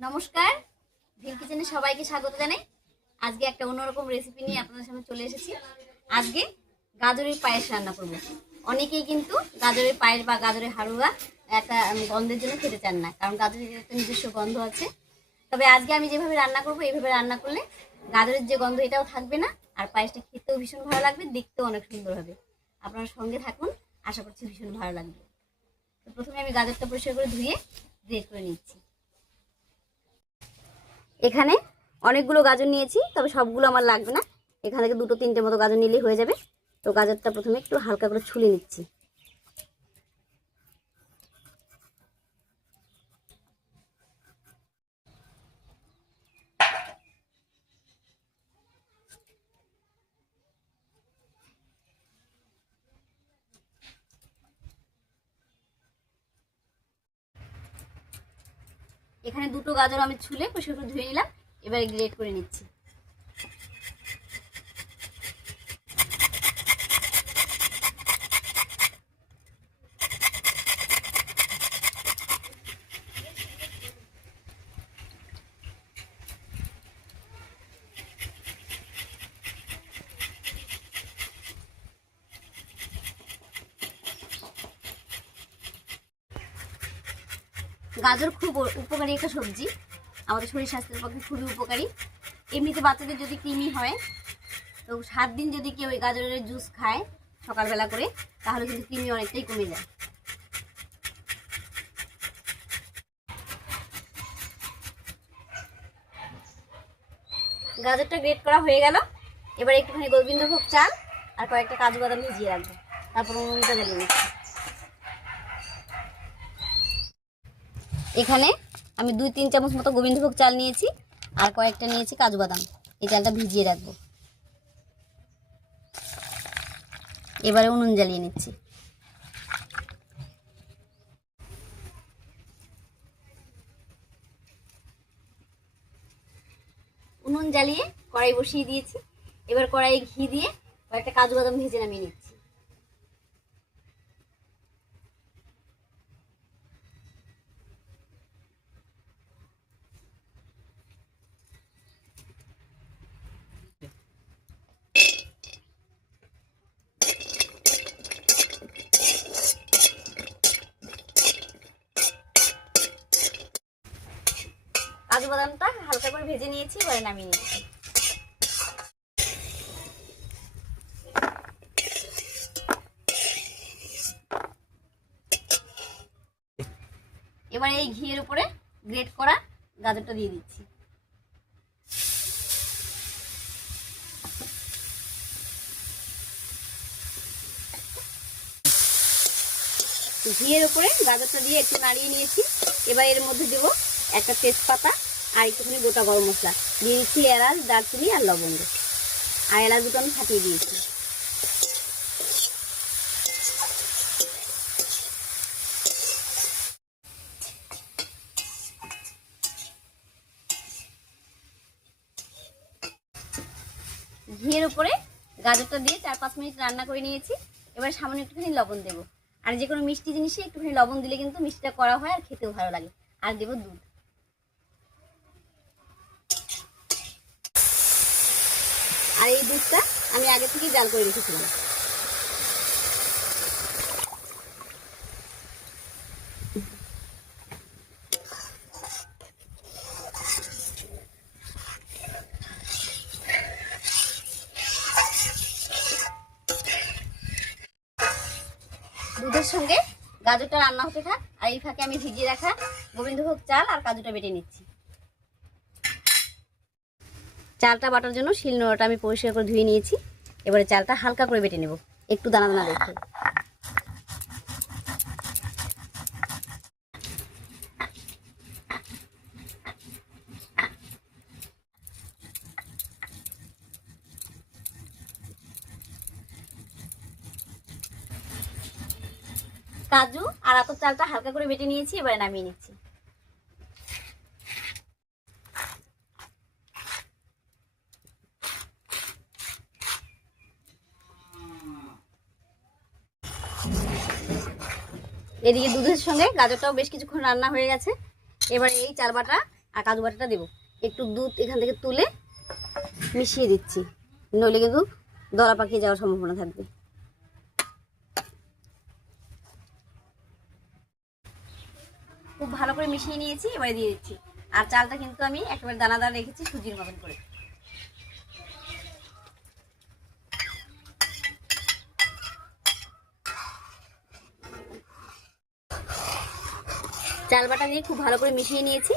নমস্কার, ভিল কিচেনে সবাইকে স্বাগত জানাই। আজকে একটা অন্যরকম রেসিপি নিয়ে আপনাদের সামনে চলে এসেছি। আজকে গাজরের পায়েস রান্না করব। অনেকেই কিন্তু গাজরের পায়েস বা গাজরের হালুয়া একটা গন্ধের জন্য খেতে চান না, কারণ গাজরের একটা নিজস্ব গন্ধ আছে। তবে আজকে আমি যেভাবে রান্না করব, এইভাবে রান্না করলে গাজরের যে গন্ধ এটাও থাকবে না, আর পায়েসটা খেতেও ভীষণ ভালো লাগবে, দেখতেও অনেক সুন্দর হবে। আপনার সঙ্গে থাকুন, আশা করছি ভীষণ ভালো লাগবে। তো প্রথমে আমি গাজরটা পরিষ্কার করে ধুয়ে গ্রেট করে নিচ্ছি। এখানে অনেকগুলো গাজর নিয়েছি, তবে সবগুলো আমার লাগবে না। এখান থেকে দুটো তিনটে মতো গাজর নিলেই হয়ে যাবে। তো গাজরটা প্রথমে একটু হালকা করে ছুলে নিচ্ছি। এখানে দুটো গাজর আমি ছুলে পরিষ্কার করে ধুয়ে নিলাম, এবারে গ্রেট করে নিচ্ছি। গাজর খুব উপকারী একটা সবজি, আমাদের শরীর স্বাস্থ্যের পক্ষে খুবই উপকারী। এমনিতে বাচ্চাদের যদি কৃমি হয়, তো 7 দিন যদি কেউ ওই গাজরের জুস খায় সকালবেলা করে, তাহলে কিন্তু কৃমি অনেকটাই কমে যায়। গাজরটা গ্রেট করা হয়ে গেল। এবার একটুখানি গোবিন্দভোগ চাল আর কয়েকটা কাজু বাদাম ভিজিয়ে রাখবো, তারপর উনুনটা জ্বালিয়ে নিচ্ছি। এখানে আমি 2-3 চামচ মতো গোবিন্দভোগ চাল নিয়েছি, আর কয়েকটা নিয়েছি কাজু বাদাম। এই চালটা ভিজিয়ে রাখবো। এবারে উনুন জ্বালিয়ে নিচ্ছি। উনুন জ্বালিয়ে কড়াই বসিয়ে দিয়েছি। এবার কড়াইয়ে ঘি দিয়ে কয়েকটা কাজু বাদাম ভেজে নামিয়ে নিচ্ছি। কাজু বাদামটা হালকা করে ভেজে নিয়েছি, এবারে নামিয়ে নিচ্ছি। এবার এই ঘিয়ের উপরে গ্রেট করা গাজরটা দিয়ে দিচ্ছি। ঘিয়ের উপরে গাজরটা দিয়ে একটু নাড়িয়ে নিয়েছি। এবার এর মধ্যে দেবো একটা তেজপাতা আর একটুখানি গোটা গরম মশলা দিয়ে দিচ্ছি, এলাচ, দারচিনি আর লবঙ্গ। আর এলাচ দুটো আমি ফাটিয়ে দিয়েছি। ঘিয়ের উপরে গাজরটা দিয়ে 4-5 মিনিট রান্না করে নিয়েছি। এবার সামান্য একটুখানি লবণ দেবো। আর যে কোনো মিষ্টি জিনিসে একটুখানি লবণ দিলে কিন্তু মিষ্টিটা করা হয় আর খেতেও ভালো লাগে। আর দেবো দুধ। আর এই দুধটা আমি আগে থেকে জাল করে রেখেছিলাম। দুধের সঙ্গে গাজরটা রান্না হতে থাক, আর এই ফাঁকে আমি ভিজিয়ে রাখা গোবিন্দভোগ চাল আর কাজুটা বেটে নিচ্ছি। চালটা বাটার জন্য শিলনোড়াটা আমি পরিষ্কার করে ধুয়ে নিয়েছি। এবারে চালটা হালকা করে বেটে নেব, একটু দানা দানা রেখে। কাজু আর আতপ চালটা হালকা করে বেটে নিয়েছি, এবারে নামিয়ে নিচ্ছি। এদিকে দুধের সঙ্গে গাজরটাও বেশ কিছুক্ষণ রান্না হয়ে গেছে। এবার এই চাল বাটা আর কাজু বাটাটা দেবো। একটু দুধ এখান থেকে তুলে মিশিয়ে দিচ্ছি, নইলে কিন্তু দলা পাকিয়ে যাওয়ার সম্ভাবনা থাকবে। খুব ভালো করে মিশিয়ে নিয়েছি, এবারে দিয়ে দিচ্ছি। আর চালটা কিন্তু আমি একেবারে দানাদার রেখেছি সুজির মতন করে। চাল বাটা দিয়ে খুব ভালো করে মিশিয়ে নিয়েছি।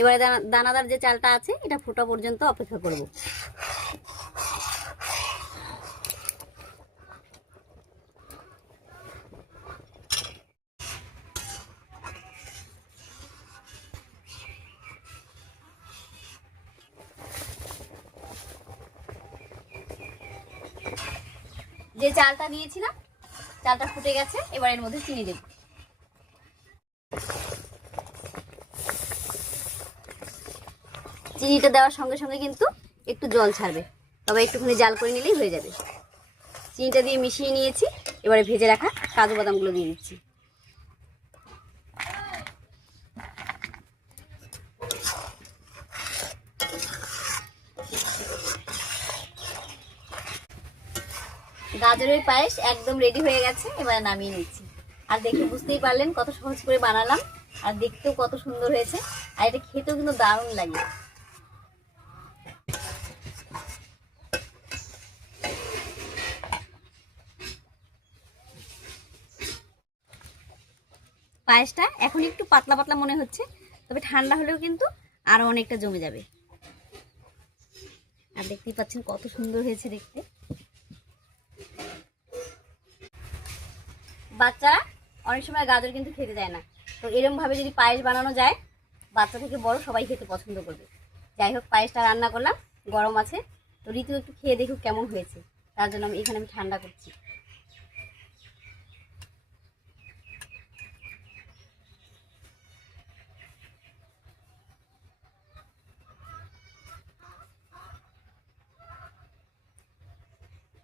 এবারে দানাদার যে চালটা আছে এটা ফোটা পর্যন্ত অপেক্ষা করব। যে চালটা নিয়েছিলাম চালটা ফুটে গেছে, এবার এর মধ্যে চিনি দেব। চিনিটা দেওয়ার সঙ্গে সঙ্গে কিন্তু একটু জল ছাড়বে, তবে একটুখানি জাল করে নিলেই হয়ে যাবে। চিনিটা দিয়ে মিশিয়ে নিয়েছি, এবারে ভেজে রাখা কাজু বাদামগুলো দিয়ে দিচ্ছি। গাজরের পায়েস একদম রেডি হয়ে গেছে, এবারে নামিয়ে নিচ্ছি। আর দেখে বুঝতেই পারলেন কত সহজ করে বানালাম, আর দেখতেও কত সুন্দর হয়েছে, আর এটা খেতেও কিন্তু দারুণ লাগে। পায়েসটা এখন একটু পাতলা পাতলা মনে হচ্ছে, তবে ঠান্ডা হলেও কিন্তু আরো অনেকটা জমে যাবে। আর দেখতেই পাচ্ছেন কত সুন্দর হয়েছে দেখতে। বাচ্চারা অনেক সময় গাজর কিন্তু খেতে যায় না, তো এরকম ভাবে যদি পায়েস বানানো যায়, বাচ্চা থেকে বড় সবাই খেতে পছন্দ করবে। যাই হোক, পায়েসটা রান্না করলাম, গরম আছে, তো ঋতু একটু খেয়ে দেখুক কেমন হয়েছে, তার জন্য এখানে আমি ঠান্ডা করছি।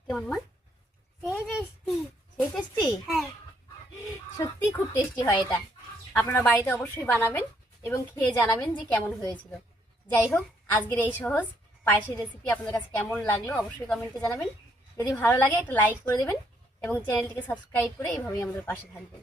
কেমন মা? সেই টেস্টি। হ্যাঁ, সত্যি খুব টেস্টি হয় এটা। আপনারা বাড়িতে অবশ্যই বানাবেন এবং খেয়ে জানাবেন যে কেমন হয়েছিল। যাই হোক, আজকের এই সহজ পায়েসের রেসিপি আপনাদের কাছে কেমন লাগলো অবশ্যই কমেন্টে জানাবেন। যদি ভালো লাগে একটা লাইক করে দেবেন এবং চ্যানেলটিকে সাবস্ক্রাইব করে এইভাবেই আমাদের পাশে থাকবেন।